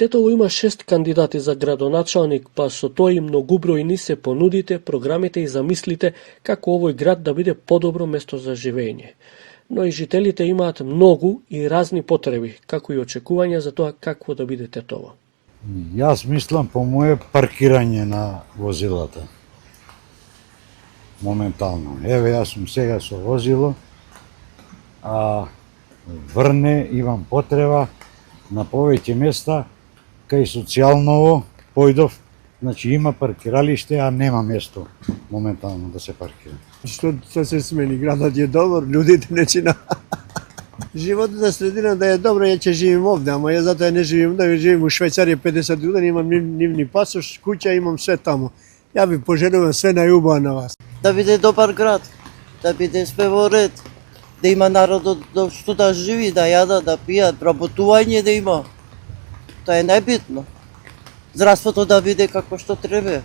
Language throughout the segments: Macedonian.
Тетово има 6 кандидати за градоначалник, па со тоа и многубројни се понудите, програмите и замислите како овој град да биде подобро место за живење. Но и жителите имаат многу и разни потреби, како и очекувања за тоа какво да биде Тетово. Јас мислам по моје паркирање на возилата. Моментално. Еве, јас сум сега со возило, а Врне имам потреба на повеќе места, кај социјалново појдов, значи има паркиралиште, а нема место моментално да се паркира. Што се смени, градот е добар, луѓето нечина. Животот на средина да е добро, ја ќе живим овде, ама ја затоа не живим, да живим во Швајцарија 50 години, имам нивни пасош, куќа, имам све таму. Ја ви пожелувам све најубаво на вас. Да биде добар град, да биде све во ред, да има народот што да живи, да јадат, да пијат, работување да има. Тоа е најбитно. Здравството да биде како што треба.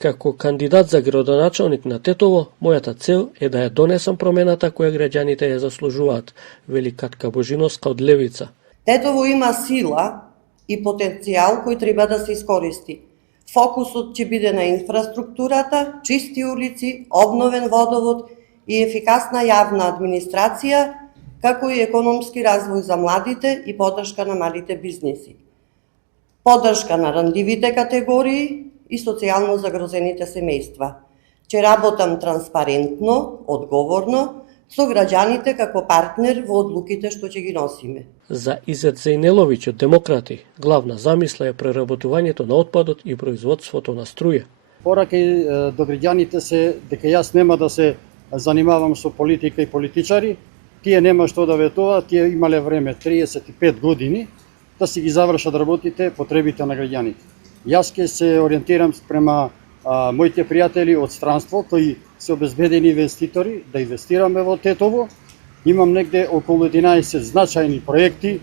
Како кандидат за градоначалник на Тетово, мојата цел е да ја донесам промената која граѓаните ја заслужуваат, вели Катка Божиновска од Левица. Тетово има сила и потенцијал кој треба да се искористи. Фокусот ќе биде на инфраструктурата, чисти улици, обновен водовод и ефикасна јавна администрација, како и економски развој за младите и поддршка на малите бизнеси. Поддршка на рандливите категории и социјално загрозените семејства. Ќе работам транспарентно, одговорно, со граѓаните како партнер во одлуките што ќе ги носиме. За Изет Зејнеловиќ од Демократи, главна замисла е преработувањето на отпадот и производството на струја. Порака до граѓаните се дека јас нема да се занимавам со политика и политичари, тие нема што да ветуваат, тие имале време 35 години да си ги завршат работите, потребите на граѓаните. Јас ќе се ориентирам према моите пријатели од странство кои се обезбедени инвеститори да инвестираме во Тетово. Имам негде околу 11 значајни проекти.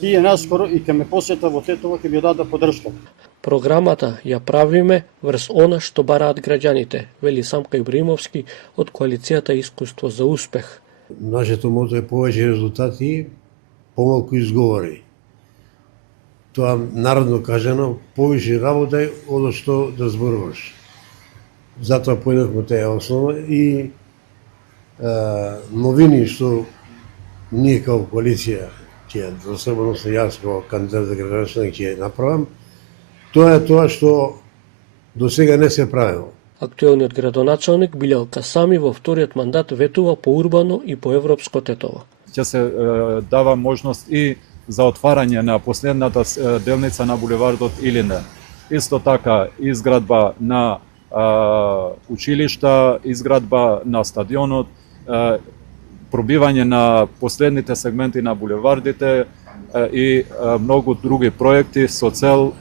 Тие наскоро и ќе ме посета во Тетово, ќе ми дадат поддршка. Програмата ја правиме врз она што бараат граѓаните, вели Самка Ибраимовски од коалицијата Искуство за успех. Нашето мото е повеќе резултати, помалку изговори. Тоа народно кажано, повеќе работај од што да зборуваш. Затоа појдовме таа основа и новини што ние како коалиција ќе, особено јас како кандидат за градоначалник ќе направам, тоа е тоа што до сега не се правило. Актуелниот градоначалник Билјал Касами во вториот мандат ветува по урбано и по европско Тетово. Ќе се дава можност и за отварање на последната делница на булевардот Илинден. Исто така изградба на училишта, изградба на стадионот, пробивање на последните сегменти на булевардите и многу други проекти со цел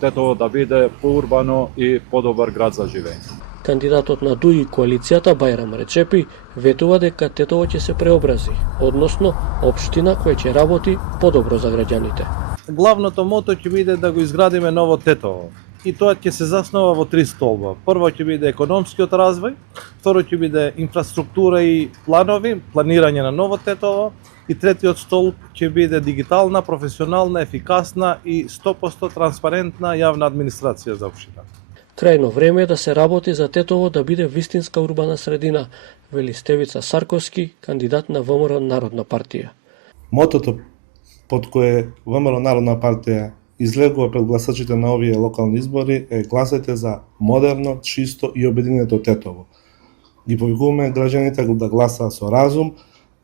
Тетово да биде поурбано и подобар град за живење. Кандидатот на ДУИ и коалицијата Бајрам Речепи ветува дека Тетово ќе се преобрази, односно општина која ќе работи подобро за граѓаните. Главното мото ќе биде да го изградиме ново Тетово. И тоа ќе се заснова во 3 столба. Прво ќе биде економскиот развој, второ ќе биде инфраструктура и планови, планирање на ново Тетово, и третиот столб ќе биде дигитална, професионална, ефикасна и 100% транспарентна јавна администрација за општината. Крајно време е да се работи за Тетово да биде вистинска урбана средина, вели Стевица Сарковски, кандидат на ВМРО Народна партија. Мотото под кое ВМРО Народна партија излегува пред гласачите на овие локални избори е гласајте за модерно, чисто и обединето Тетово. Ги повикуваме граѓаните да гласаат со разум,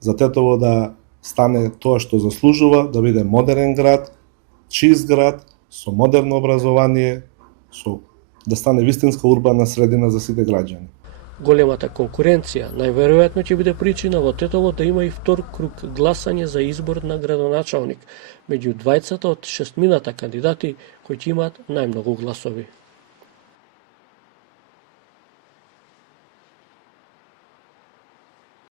за Тетово да стане тоа што заслужува, да биде модерен град, чист град, со модерно образование, да стане вистинска урбана средина за сите граѓани. Големата конкуренција најверојатно ќе биде причина во Тетово да има и втор круг гласање за избор на градоначалник меѓу двајцата од 6 кандидати кои ќе имаат најмногу гласови.